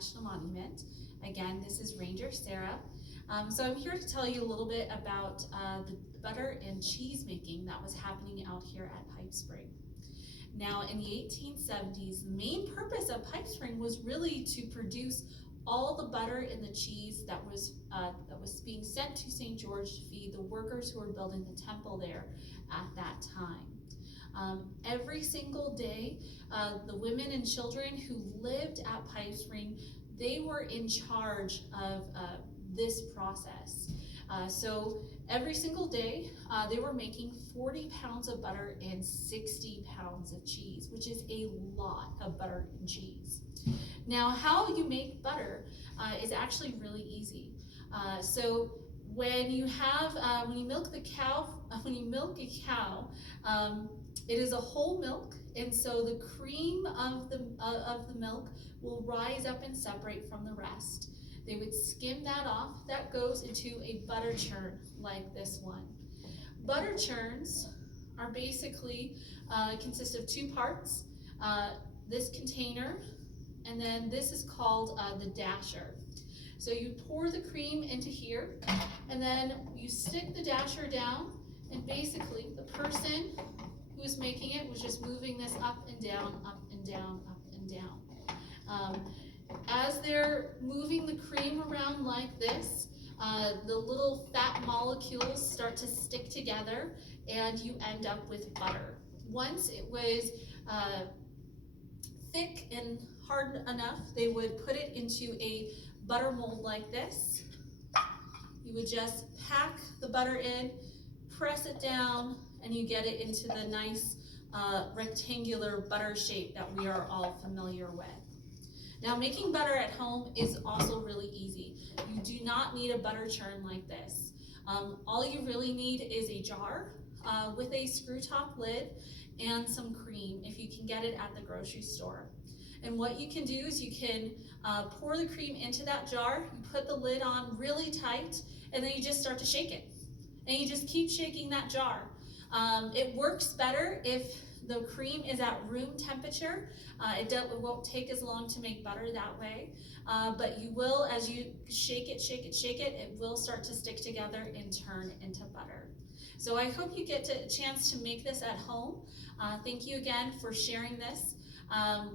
National Monument. Again, this is Ranger Sarah. So I'm here to tell you a little bit about the butter and cheese making that was happening out here at Pipe Spring. Now, in the 1870s, the main purpose of Pipe Spring was really to produce all the butter and the cheese that was being sent to St. George to feed the workers who were building the temple there at that time. Every single day, the women and children who lived at Pipe Spring, they were in charge of this process. So every single day, they were making 40 pounds of butter and 60 pounds of cheese, which is a lot of butter and cheese. Now, how you make butter is actually really easy. So when you milk a cow, it is a whole milk, and so the cream of the milk will rise up and separate from the rest. They would skim that off. That goes into a butter churn like this one. Butter churns are basically consist of two parts. This container, and then this is called the dasher. So you pour the cream into here, and then you stick the dasher down, and basically the person who was making it was just moving this up and down, up and down, up and down. As they're moving the cream around like this, the little fat molecules start to stick together, and you end up with butter. Once it was thick and hard enough, they would put it into a butter mold like this. You would just pack the butter in, press it down, and you get it into the nice rectangular butter shape that we are all familiar with. Now, making butter at home is also really easy. You do not need a butter churn like this. All you really need is a jar with a screw top lid and some cream if you can get it at the grocery store. And what you can do is you can pour the cream into that jar, you put the lid on really tight, and then you just start to shake it. And you just keep shaking that jar. It works better if the cream is at room temperature. It won't take as long to make butter that way, but you will, as you shake it, it will start to stick together and turn into butter. So I hope you get a chance to make this at home. Thank you again for sharing this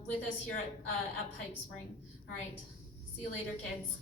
with us here at Pipe Spring. All right, see you later, kids.